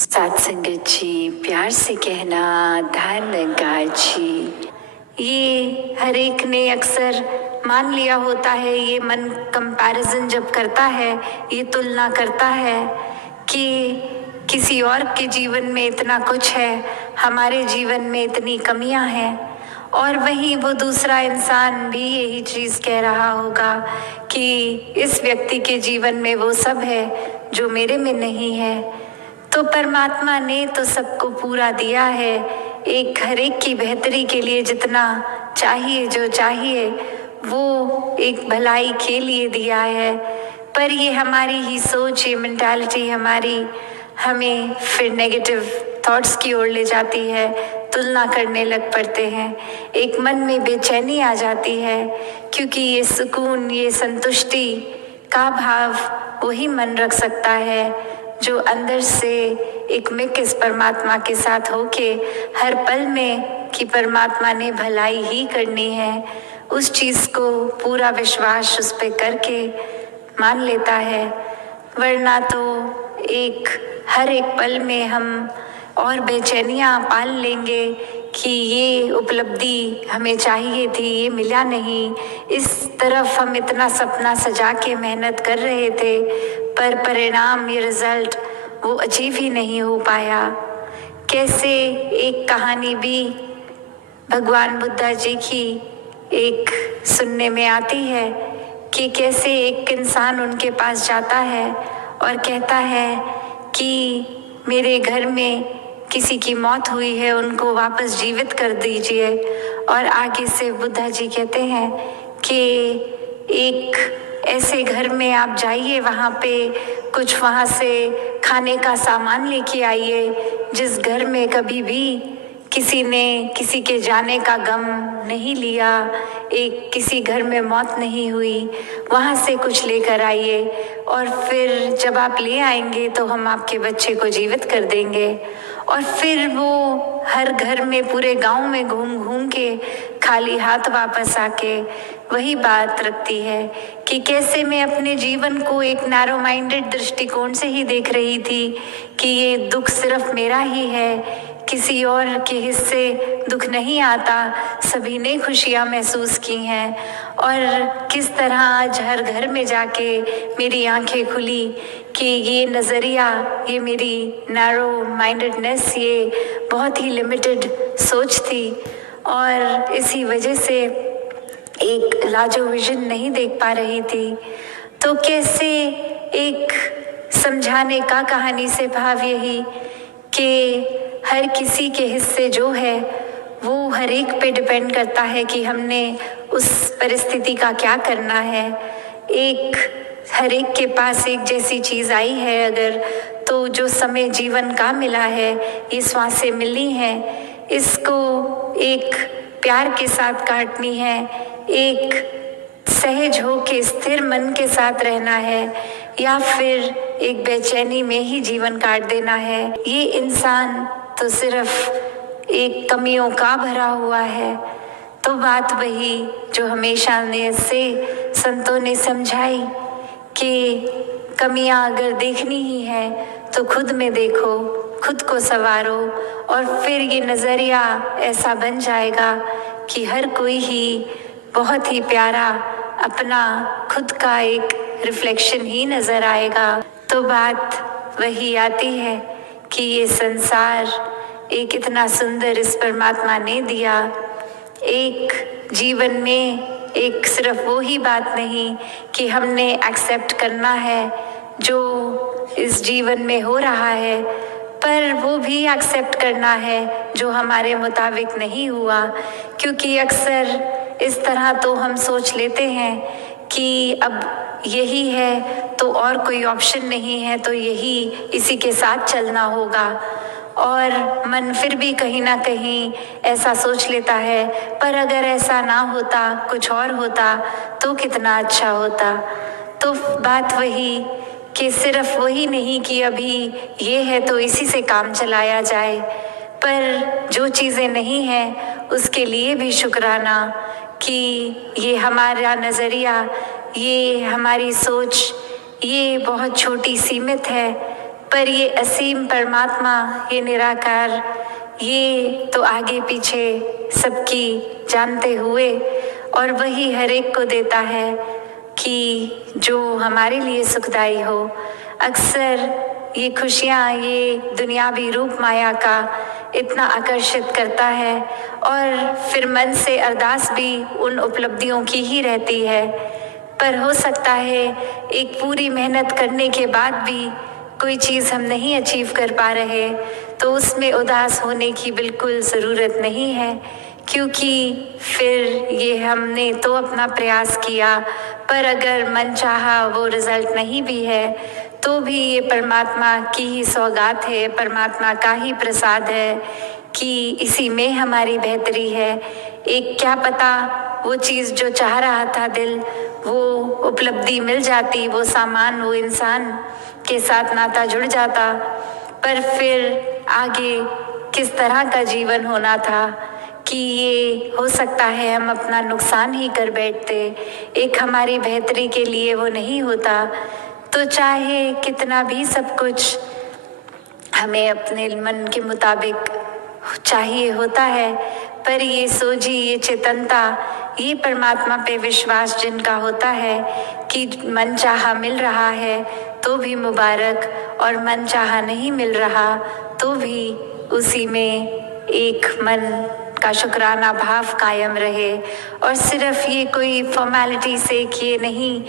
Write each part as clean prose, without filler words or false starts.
सात संगत जी, प्यार से कहना धन्यकार जी। ये हर एक ने अक्सर मान लिया होता है, ये मन कंपैरिजन जब करता है, ये तुलना करता है कि किसी और के जीवन में इतना कुछ है, हमारे जीवन में इतनी कमियां हैं। और वहीं वो दूसरा इंसान भी यही चीज़ कह रहा होगा कि इस व्यक्ति के जीवन में वो सब है जो मेरे में नहीं है। तो परमात्मा ने तो सबको पूरा दिया है, एक हर एक की बेहतरी के लिए जितना चाहिए, जो चाहिए वो एक भलाई के लिए दिया है। पर ये हमारी ही सोच, ये मेंटालिटी हमारी हमें फिर नेगेटिव थॉट्स की ओर ले जाती है, तुलना करने लग पड़ते हैं, एक मन में बेचैनी आ जाती है, क्योंकि ये सुकून, ये संतुष्टि का भाव वही मन रख सकता है जो अंदर से एक मिक इस परमात्मा के साथ होके हर पल में कि परमात्मा ने भलाई ही करनी है, उस चीज़ को पूरा विश्वास उस पे करके मान लेता है। वरना तो एक हर एक पल में हम और बेचैनियाँ पाल लेंगे कि ये उपलब्धि हमें चाहिए थी, ये मिला नहीं, इस तरफ हम इतना सपना सजा के मेहनत कर रहे थे, पर परिणाम, ये रिजल्ट वो अचीव ही नहीं हो पाया। कैसे एक कहानी भी भगवान बुद्धा जी की एक सुनने में आती है कि कैसे एक इंसान उनके पास जाता है और कहता है कि मेरे घर में किसी की मौत हुई है, उनको वापस जीवित कर दीजिए। और आगे से बुद्धा जी कहते हैं कि एक ऐसे घर में आप जाइए, वहाँ पे कुछ वहाँ से खाने का सामान लेके आइए जिस घर में कभी भी किसी ने किसी के जाने का गम नहीं लिया, एक किसी घर में मौत नहीं हुई, वहाँ से कुछ लेकर आइए और फिर जब आप ले आएंगे तो हम आपके बच्चे को जीवित कर देंगे। और फिर वो हर घर में, पूरे गांव में घूम घूम के खाली हाथ वापस आके वही बात रखती है कि कैसे मैं अपने जीवन को एक नैरो माइंडेड दृष्टिकोण से ही देख रही थी कि ये दुख सिर्फ मेरा ही है, किसी और के हिस्से दुख नहीं आता, सभी ने खुशियाँ महसूस की हैं। और किस तरह आज हर घर में जाके मेरी आंखें खुली कि ये नज़रिया, ये मेरी नैरो माइंडेडनेस, ये बहुत ही लिमिटेड सोच थी और इसी वजह से एक लार्जर विजन नहीं देख पा रही थी। तो कैसे एक समझाने का कहानी से भाव यही कि हर किसी के हिस्से जो है वो हर एक पे डिपेंड करता है कि हमने उस परिस्थिति का क्या करना है। एक हर एक के पास एक जैसी चीज़ आई है अगर, तो जो समय जीवन का मिला है, ये श्वासें मिली हैं, इसको एक प्यार के साथ काटनी है, एक सहज हो के स्थिर मन के साथ रहना है, या फिर एक बेचैनी में ही जीवन काट देना है। ये इंसान तो सिर्फ एक कमियों का भरा हुआ है। तो बात वही जो हमेशा ने से संतों ने समझाई कि कमियां अगर देखनी ही है तो खुद में देखो, खुद को संवारो, और फिर ये नज़रिया ऐसा बन जाएगा कि हर कोई ही बहुत ही प्यारा अपना खुद का एक रिफ्लेक्शन ही नज़र आएगा। तो बात वही आती है कि ये संसार एक इतना सुंदर इस परमात्मा ने दिया, एक जीवन में एक सिर्फ वो ही बात नहीं कि हमने एक्सेप्ट करना है जो इस जीवन में हो रहा है, पर वो भी एक्सेप्ट करना है जो हमारे मुताबिक नहीं हुआ। क्योंकि अक्सर इस तरह तो हम सोच लेते हैं कि अब यही है तो और कोई ऑप्शन नहीं है, तो यही इसी के साथ चलना होगा। और मन फिर भी कहीं ना कहीं ऐसा सोच लेता है, पर अगर ऐसा ना होता, कुछ और होता तो कितना अच्छा होता। तो बात वही कि सिर्फ वही नहीं कि अभी ये है तो इसी से काम चलाया जाए, पर जो चीज़ें नहीं हैं उसके लिए भी शुक्राना कि ये हमारा नज़रिया, ये हमारी सोच, ये बहुत छोटी सीमित है, पर ये असीम परमात्मा, ये निराकार, ये तो आगे पीछे सबकी जानते हुए और वही हर एक को देता है कि जो हमारे लिए सुखदाई हो। अक्सर ये खुशियाँ, ये दुनियावी रूप माया का इतना आकर्षित करता है और फिर मन से अरदास भी उन उपलब्धियों की ही रहती है। पर हो सकता है एक पूरी मेहनत करने के बाद भी कोई चीज़ हम नहीं अचीव कर पा रहे, तो उसमें उदास होने की बिल्कुल ज़रूरत नहीं है, क्योंकि फिर ये हमने तो अपना प्रयास किया, पर अगर मन चाहा वो रिजल्ट नहीं भी है तो भी ये परमात्मा की ही सौगात है, परमात्मा का ही प्रसाद है कि इसी में हमारी बेहतरी है। एक क्या पता वो चीज़ जो चाह रहा था दिल, वो उपलब्धि मिल जाती, वो सामान, वो इंसान के साथ नाता जुड़ जाता, पर फिर आगे किस तरह का जीवन होना था कि ये हो सकता है हम अपना नुकसान ही कर बैठते, एक हमारी बेहतरी के लिए वो नहीं होता। तो चाहे कितना भी सब कुछ हमें अपने मन के मुताबिक चाहिए होता है, पर ये सोझी, ये चेतनता, ये परमात्मा पे विश्वास जिनका होता है कि मन चाहा मिल रहा है तो भी मुबारक, और मन चाहा नहीं मिल रहा तो भी उसी में एक मन का शुक्राना भाव कायम रहे। और सिर्फ ये कोई फॉर्मेलिटी से कि ये नहीं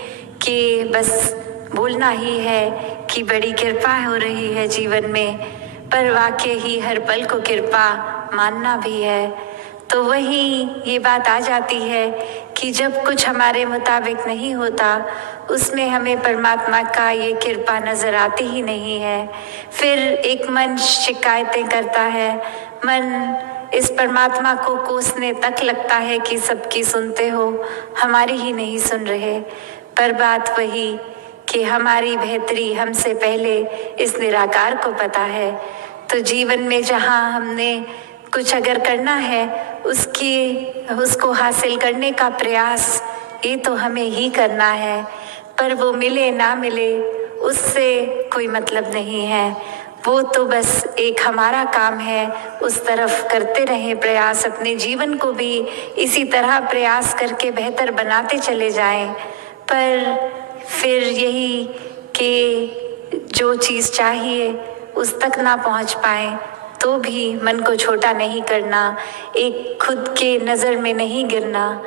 कि बस बोलना ही है कि बड़ी कृपा हो रही है जीवन में, पर वाकई ही हर पल को कृपा मानना भी है। तो वही ये बात आ जाती है कि जब कुछ हमारे मुताबिक नहीं होता, उसमें हमें परमात्मा का ये कृपा नज़र आती ही नहीं है। फिर एक मन शिकायतें करता है, मन इस परमात्मा को कोसने तक लगता है कि सबकी सुनते हो, हमारी ही नहीं सुन रहे। पर बात वही कि हमारी बेहतरी हमसे पहले इस निराकार को पता है। तो जीवन में जहाँ हमने कुछ अगर करना है, उसको हासिल करने का प्रयास ये तो हमें ही करना है, पर वो मिले ना मिले उससे कोई मतलब नहीं है। वो तो बस एक हमारा काम है, उस तरफ करते रहें प्रयास, अपने जीवन को भी इसी तरह प्रयास करके बेहतर बनाते चले जाएं। पर फिर यही कि जो चीज़ चाहिए उस तक ना पहुंच पाए तो भी मन को छोटा नहीं करना, एक खुद के नज़र में नहीं गिरना,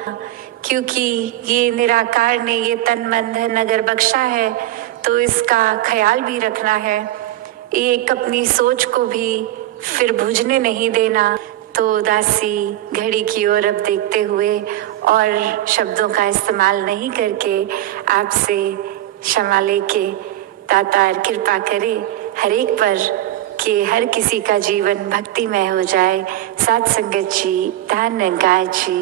क्योंकि ये निराकार ने ये तन मन धन अगर बख्शा है तो इसका ख्याल भी रखना है, एक अपनी सोच को भी फिर बुझने नहीं देना। तो उदासी घड़ी की ओर अब देखते हुए और शब्दों का इस्तेमाल नहीं करके आपसे क्षमा लेके दातार कृपा करे हर एक पर कि हर किसी का जीवन भक्तिमय हो जाए। साथ संगत जी, धन्यवाद जी।